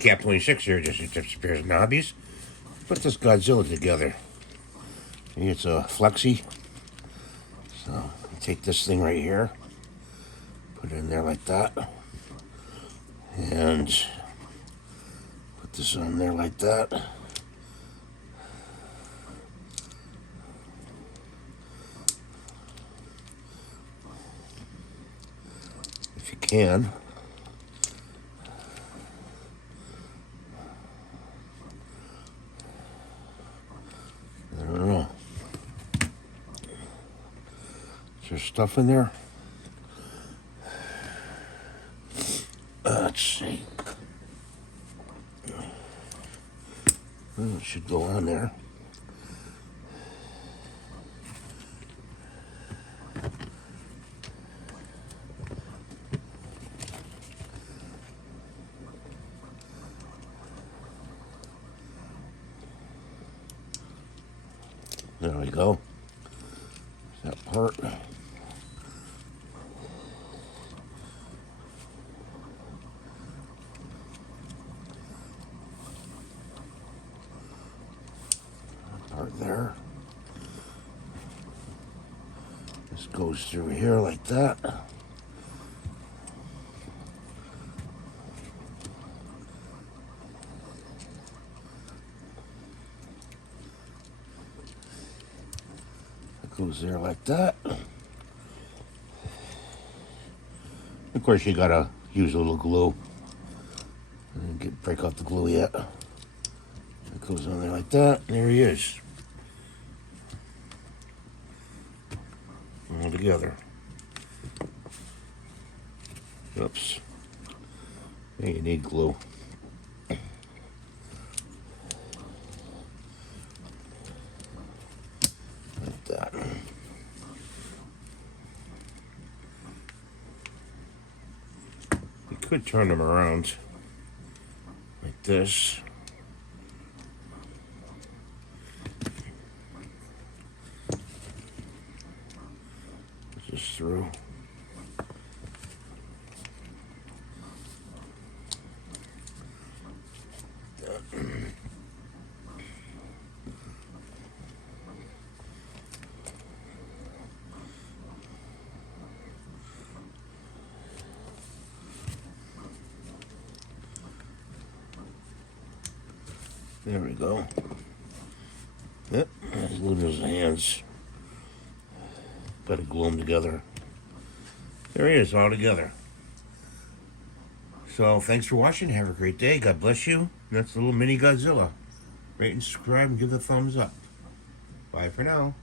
Cap 26 here just pairs of knobbies. Put this Godzilla together. It's a flexi. So take this thing right here, put it in there like that, and put this on there like that. If you can. I don't know. Is there stuff in there? Let's see. Well, it should go on there. There we go. That part. Part there. This goes through here like that. Goes there like that. Of course, you gotta use a little glue. And break out the glue yet. It goes on there like that. And there he is. All together. Oops. Now you need glue. That. You could turn them around like this. Just through. There we go. Yep, as little as the hands. Gotta glue them together. There he is, all together. So, thanks for watching. Have a great day. God bless you. That's the little mini Godzilla. Rate and subscribe and give the thumbs up. Bye for now.